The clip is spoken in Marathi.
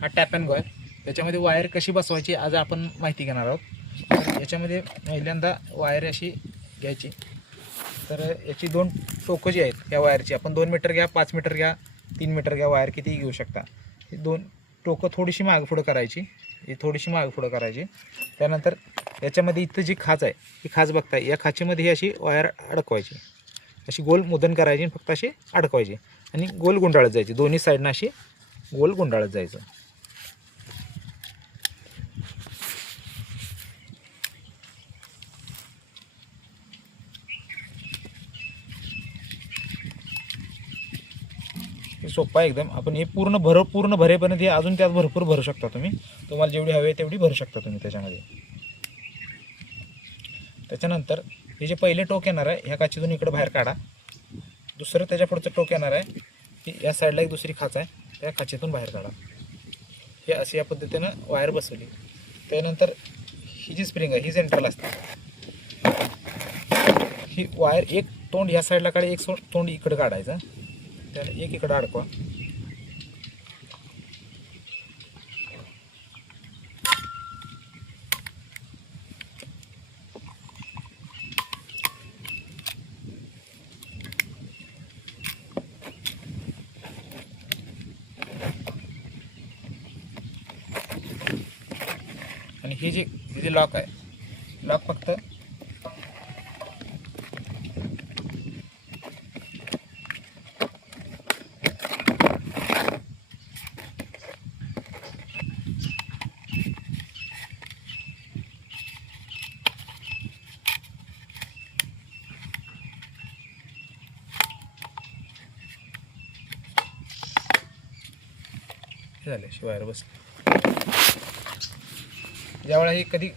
हा टॅप अँड गो आहे. त्याच्यामध्ये वायर कशी बसवायची आज आपण माहिती घेणार आहोत. तर याच्यामध्ये पहिल्यांदा वायर अशी घ्यायची. तर याची 2 टोकं जी आहेत या वायरची, आपण 2 मीटर घ्या, 5 मीटर घ्या, 3 मीटर घ्या, वायर कितीही घेऊ शकता. ही 2 टोकं थोडीशी मागं पुढं करायची, ही थोडीशी मागं पुढं करायची. त्यानंतर याच्यामध्ये इथं जी खाच आहे ही खाच बघताय, या खाचेमध्ये ही अशी वायर अडकवायची, अशी गोल मुदन करायची आणि फक्त अशी अडकवायची आणि गोल गुंडाळत जायची. दोन्ही साईडनं अशी गोल गुंडाळत जायचं. हे सोपं आहे एकदम. आपण हे पूर्ण भरेपर्यंत हे अजून त्यात भरपूर भरू शकता तुम्ही. तुम्हाला जेवढी हवी आहे तेवढी भरू शकता तुम्ही त्याच्यामध्ये. त्याच्यानंतर हे जे पहिले टोक येणार आहे ह्या काचीतून इकडे बाहेर काढा. दुसरं त्याच्या पुढचं टोक येणार आहे की या साईडला एक दुसरी खाच आहे, त्या खाचीतून बाहेर काढा. हे अशी या पद्धतीनं वायर बसवली. त्यानंतर ही जी स्प्रिंग आहे ही सेंट्रल असते. ही वायर एक तोंड ह्या साईडला काढा, एक तोंड इकडे काढायचं, त्याला एक इकडं अडकवा. आणि हे जे लॉक आहे, लॉक फक्त हे झाले वायर बसली. ज्यावेळेला ही कधी